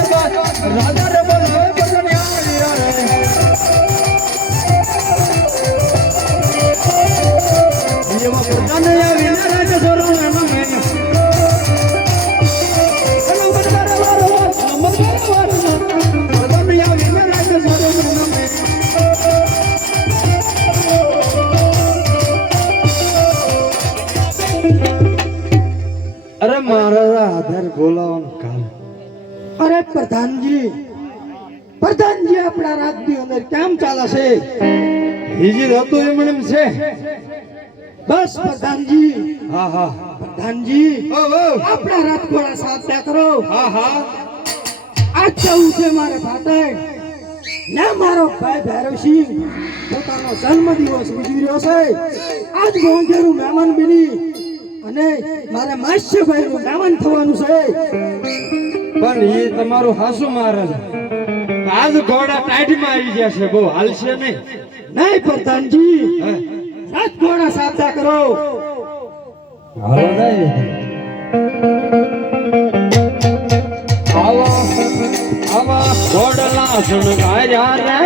રાજા રે બોલાવે બદનિયા રે એવા પોતાને આવીને રાજ જોરો એમાં અરે મારા આધાર બોલાવાનું કામ અરે પ્રધાનજી આપણા રાજની અંદર કેમ ચાલે છે હિજી હતું એમ છે બસ પ્રધાનજી હા હા પ્રધાનજી આપણા રાજગોળા સાથ કરો હા હા આજ જવું છે મારે ભાતે ને મારો ભાઈ ભૈરવસિંહ પોતાનો જન્મદિવસ ઉજવી રહ્યો છે આજ ગોંધેરું મહેમાન બની અને મારે માસ્યભાઈ નું મહેમાન થવાનું છે પણ એ તમારું હાસુ મહારાજ આજ ઘોડા ટાઈટમાં આવી ગયા છે બહુ હાલશે નહીં નહીં પ્રધાનજી રાજગોળા સાધા કરો હાલો નહીં આવા આવા ઘોડલા સુણગાર્યા રે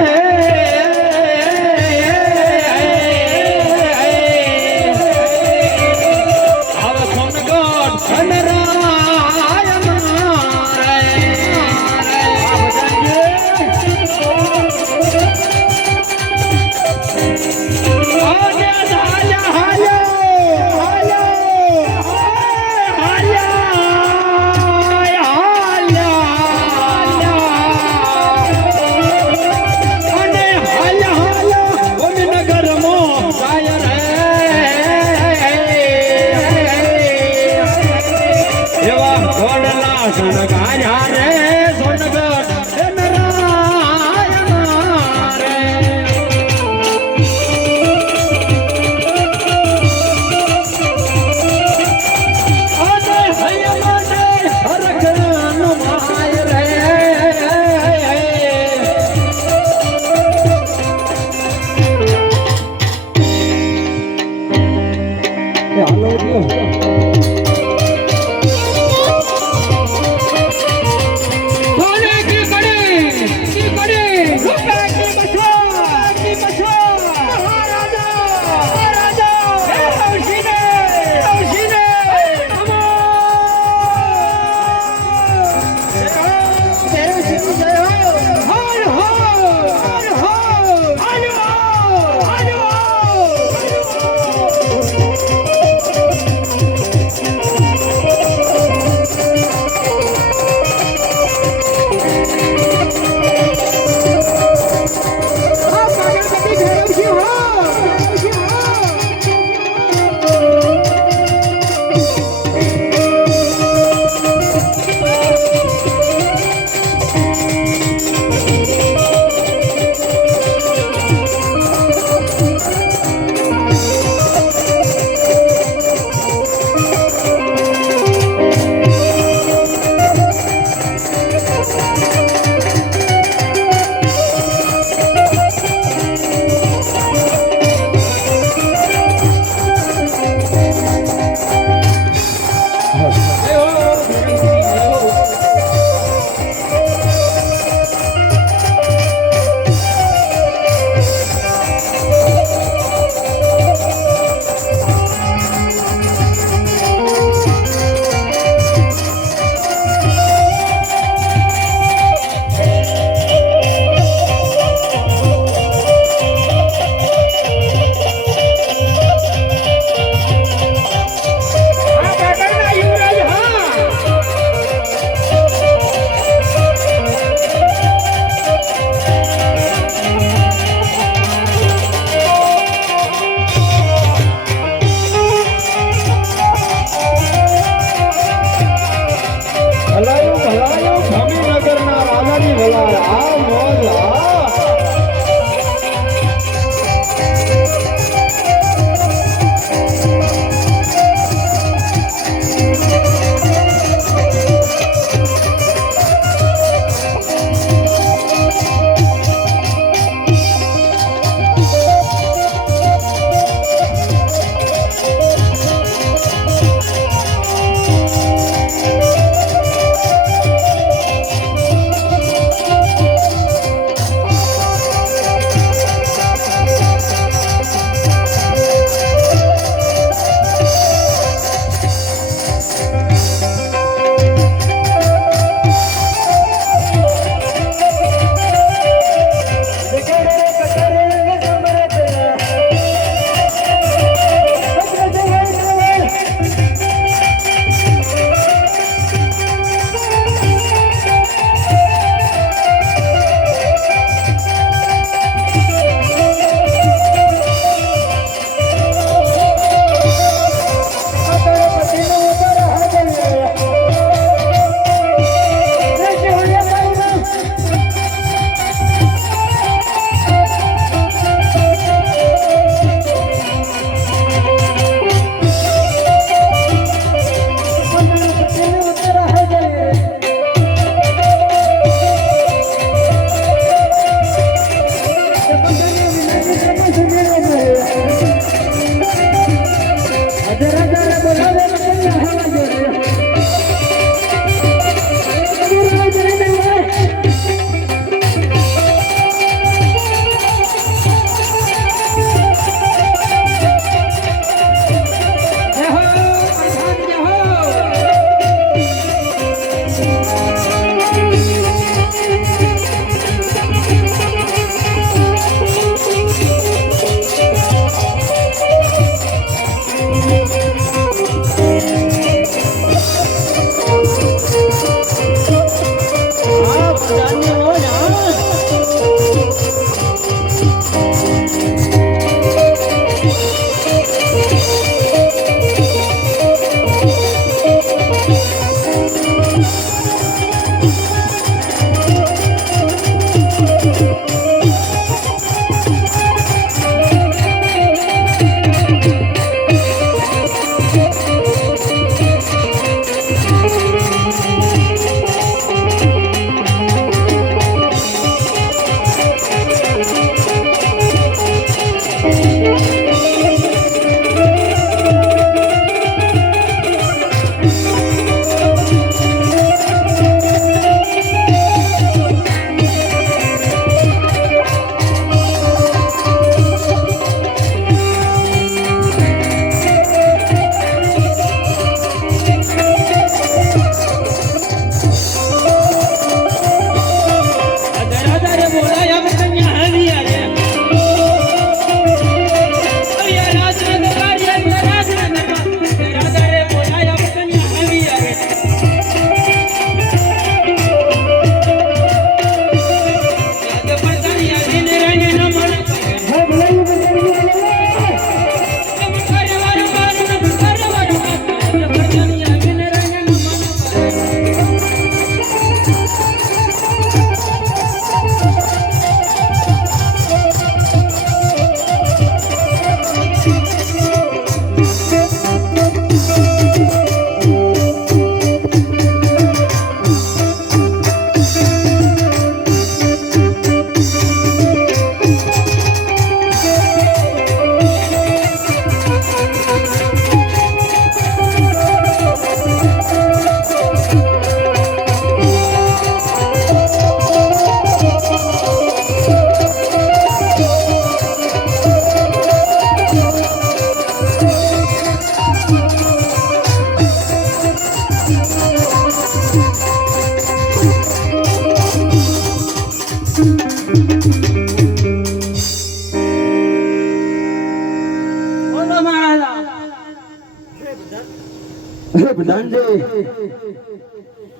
અરે પ્રધાનજી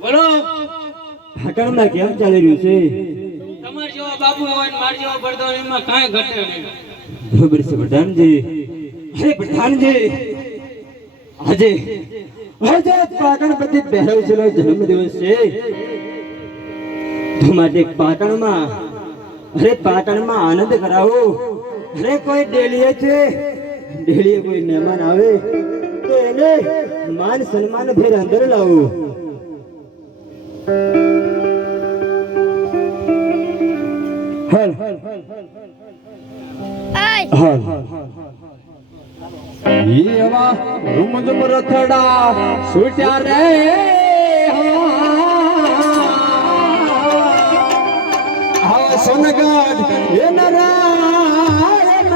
બોલો ઠાકરમાં કેમ ચાલી રહ્યું છે? તમાર જેવો બાપુ હોય ને માર જેવો પડતો હોય એમાં કાંઈ ઘટે નહીં. બરોબર છે પ્રધાનજી. અરે પ્રધાનજી આજે આજે પાટણપતિ ભૈરવજીનો જન્મદિવસ છે તો માટે પાટણમાં આનંદ કરાવો. અરે કોઈ ડેલીએ છે ડેલીએ કોઈ મહેમાન આવે તો એને માન સન્માન ભેર અંદર લાવો. હાલ હાલ એવા રૂમઝુમ રથડા છૂટ્યા રે હા સોનગઢ એ નારાયણ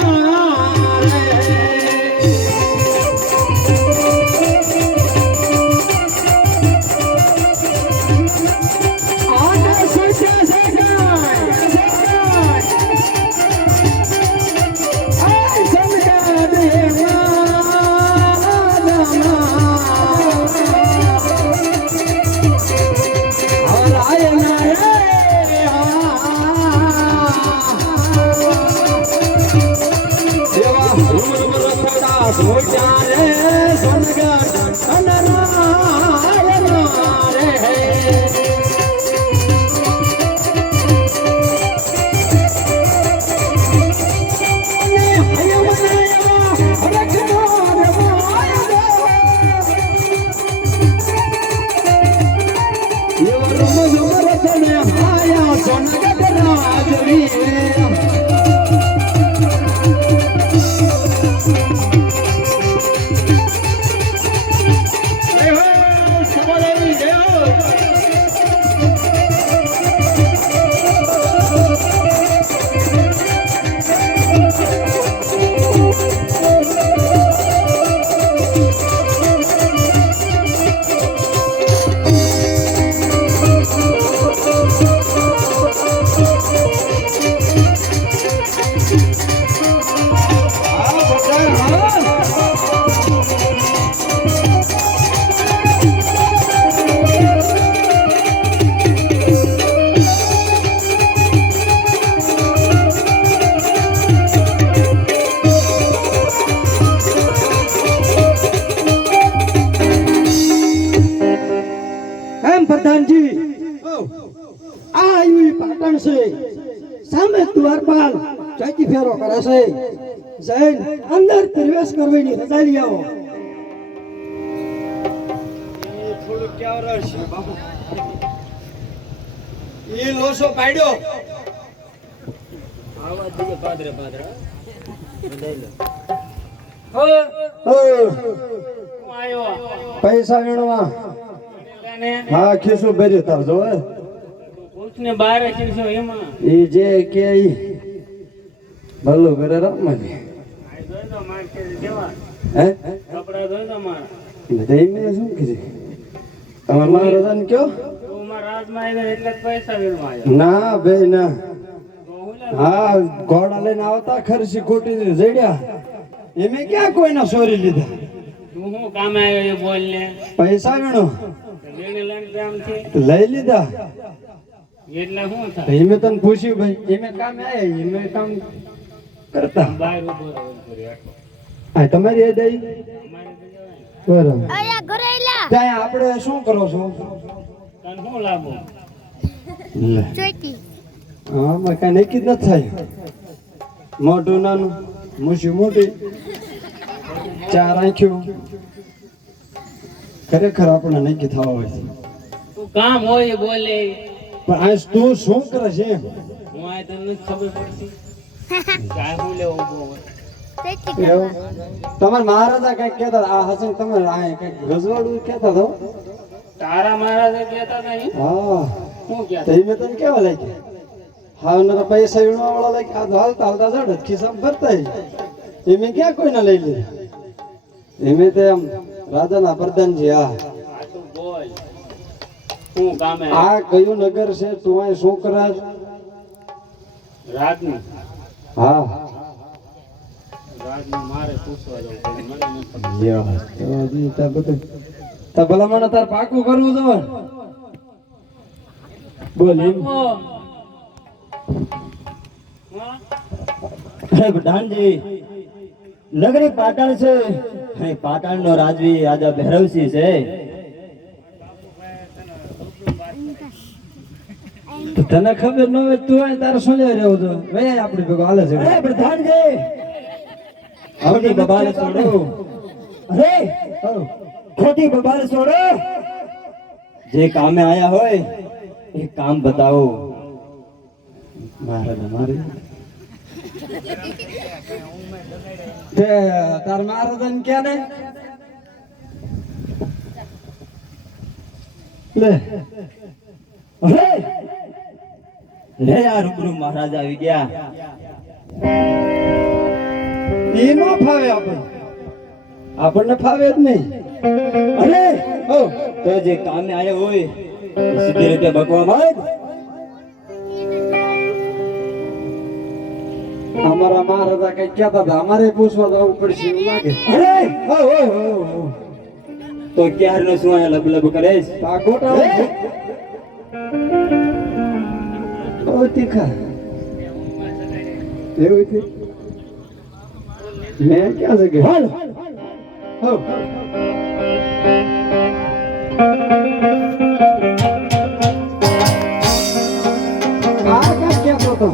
પાટણ છે સામે દ્વારપાલ ચોકી ફેરો કરે છે જૈન અંદર પ્રવેશ કરવાની રજા લઈ આવો થોડું ક્યાં રહેશે બાપુ એ લોસો પાડ્યો આવા દીએ પાદરે બધાઈ લો આયો પૈસા વીણવા તને હા ખીસું ભર્યું તાર જો ઉઠને બહાર છે એમાં એ જે કે ઈ ભલું કરે રમવાની આ જોઈ તો માર કે જેવા હે કપડા જોઈ તો માર બધાઈ મેં શું કીધું તમાર મહારાજાને કયો તું માર રાજમાં આવ્યો એટલે જ પૈસા વીણવા આવ્યો ના ભાઈ ના તો હું લે હા ઘોડા લઈને આવતા ખર્ચી ખોટી જડ્યા એમે ક્યાં કોઈના ચોરી લીધા તું હું કામે આવ્યો એ બોલ ને પૈસા વીણો વેણી લઈને કામ છે તો લઈ લીધા એટલે શું તો થાય એમે તને પૂછ્યું ભાઈ એમે કામે આયા એમે કામ કરતા બહાર ઉભો રહ્યો આ તમારી એ દઈ અમારે તો જવાય બરાબર આયા ઘરે એલા ત્યાં આપણે શું કરો છો તને શું લાગુ લે ચોકી આમાં કઈ નક્કી જ નથી થાય મોઢું નાનું મૂછું મોટી ચાર આંખ્યું ખરેખર આપણે નક્કી થવા હોય છે. તું કામ હોય એ બોલે પણ આજ તું શું કરે છે એમ? હું આ તને નથી ખબર પડતી કાંઈ હું લેવો ઉભો હોય ચોકી એવું? તમારા મહારાજા કઈક કહેતા હતા, આ હસન તમે કઈક રજવાડું કહેતા હતા હો. તારા મહારાજે કહેતા નહીં હા શું તો કહેતા એમે તને કેવા લાગ્યા હા ને તો પૈસા વીણવા વાળા લાગ્યા આ તો હાલતા હાલતા જડ ખિસ્સામાં ભરતા એમે ક્યાં કોઈને લઈ લીધા એમે તો એમ રાજાના પ્રધાનજી હા આ તું બોલ શું કામે આ કયું નગર છે તું અહીં શું કરે છે? રાજનું હા રાજનું મારે પૂછવા જવું પડે મને નથી ખબર તો ભલા મને તાર પાકું કરવું છે બોલ એમ અરે પ્રધાનજી નગરી પાટણ છે અને પાટણ નો રાજવી રાજા ભૈરવસિંહ છે તો તને ખબર ન હોય તું અહીં તારે શું લઈ રહ્યો છો ભાઈ આપણી ભેગો હાલે છે અરે પ્રધાનજી ખોટી બબાલ છોડો અરે ખોટી બબાલ છોડો જે કામે આયા હોય એ કામ બતાવો મહારાજા મારી તે તાર મહારાજાને કે ને લે અરે લે આ રૂબરૂ મહારાજા આવી ગયા એ નો ફાવે આપણને ફાવે જ નહીં અરે હો તો જે કામે આયા હોય એ સીધી રીતે બકવા માંડ અમારા મહારાજા કઈ કહેતા હતા અમારે પૂછવા જવું પડશે એવું લાગે અરે હો હો હો હો. તો ક્યારનો શું અહીંયા લબલબ કરે છે આ ગોટા ઓ તીખા એવું છે મેં ક્યાં છે કે હાલ હો આ કાંઈ કહેતો હતો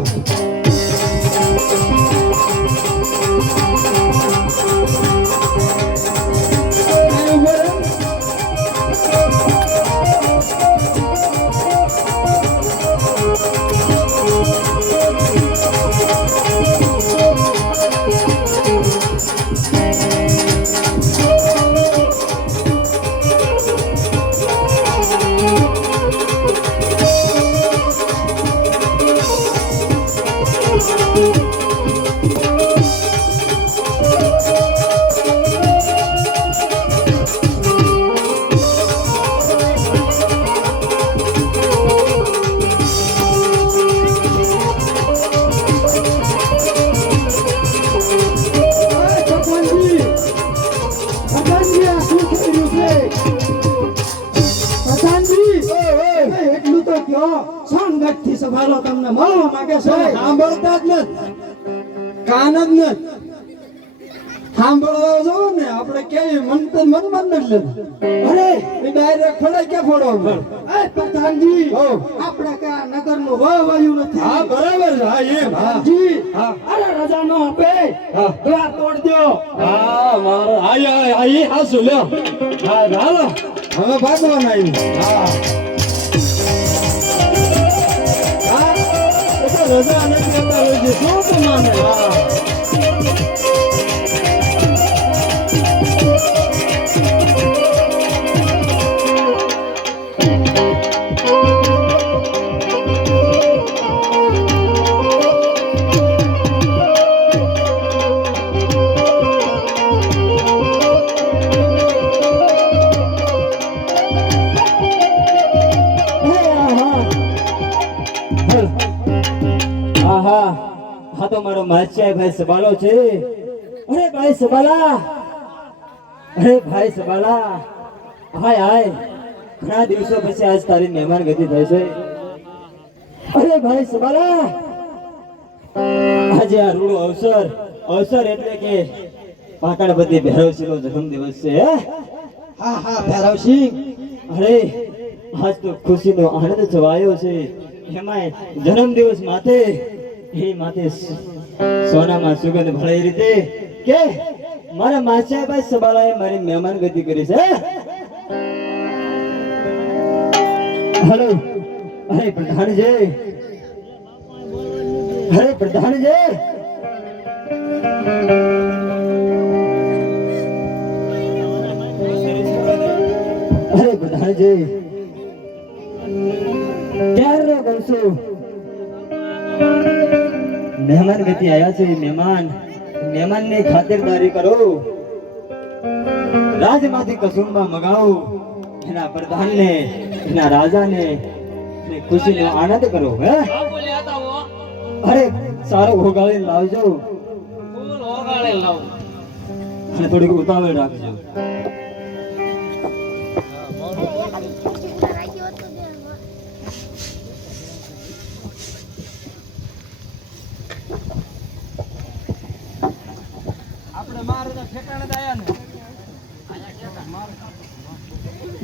સંગતથી સંભાળો તમને મળવા માંગે છે સાંભળતા જ નથી કાન જ નથી સાંભળવા જો ને આપણે કેવી મનમાં નથી લેતું. અરે એ ડાયરેક્ટ ફોડાય કે ફોડો એ પ્રધાનજી આપણે કે આ નગરનું વાયું નથી. હા બરાબર છે. હા એમ જી અરે રજા નો આપે દ્વાર તોડ દો. હા મારો આઈ હાસુ લ્યો. હા હાલો હવે ભાગવાનું આવ્યું. હા હા એ તો રજા નથી આપતા હોય શું તો માને. હા હા તો મારો માસ્યા ભાઈ સબાલો છે. અરે ભાઈ સબાલા, અરે ભાઈ સબાલા, હાય હાય, ઘણા દિવસો પછી આજ તારી મહેમાન ગતિ થઈ છે. અરે ભાઈ સબાલા, આજે આ રૂડો અવસર એટલે કે પાકણપતિ ભૈરવસિંહનો જન્મ દિવસ છે. હા હા ભૈરવસિંહ, અરે આજ તો ખુશીનો આનંદ છવાયો છે. એમાંય જન્મ દિવસ માથે સોનામાં સુગંધ ભળે એ રીતે કે મારા માસિયાભાઈ સબાલાએ મારી મહેમાન ગતિ કરી છે. હેલો, અરે પ્રધાનજી, અરે પ્રધાનજી, અરે પ્રધાનજી, ક્યારે બોલશો? મહેમાન ગતિ આવ્યા છે. મહેમાન ની ખાતરદારી કરો. રાજમાંથી કસુંબા મગાવો. એના પ્રધાન ને, એના રાજા ને ખુશી નો આનંદ કરો. હે બાપુ લેતા હો, અરે સારો હોગાળી લાવજો ફૂલ ઓગાળે લાવો. અને થોડીક ઉતાવળ રાખજો. આપણે મારે તો ઠેકાણે જ આયા ને.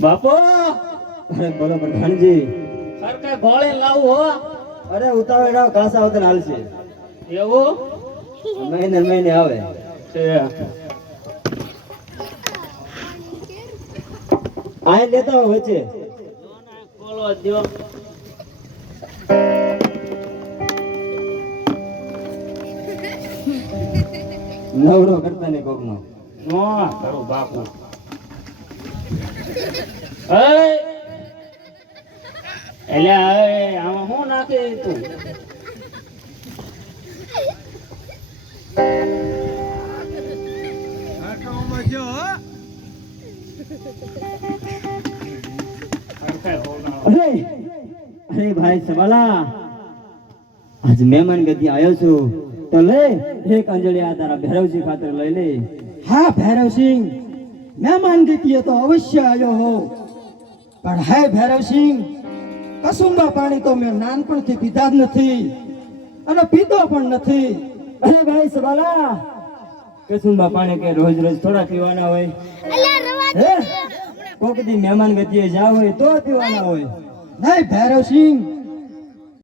બાપો, અરે બોલો પ્રધાનજી. સરકાર ગોળે લાવું હો. અરે ઉતાવળ રાવ, કાસા આવતા હાલશે. એવું મહિને આવે છે. આ લેતા હોય વચ્ચે. બોલો દ્યો. નવરો કરતા ને કોક માં નો કરું બાપુ. એટલે આમાં શું નાખે તું? અરે અરે ભાઈ સવાલા, આજ મહેમાન ગતિ આવ્યો છું તો લે એક અંજળી આ તારા ભૈરવજી ખાતર લઈ લે. હા ભૈરવસિંહ, મહેમાન ગતિએ તો અવશ્ય આવ્યો હો. પણ હે ભૈરવસિંહ, કસુંબા પાણી તો મેં નાનપણથી પીધા જ નથી અને પીતો પણ નથી. અરે ભાઈ સવાલા, કસુંબા પાણી કે રોજ રોજ થોડા પીવાના હોય? અલ્યા રવા હે કોક દી મહેમાન ગતિએ જાવ હોય તો પીવાના હોય. નહીં ભૈરવસિંહ,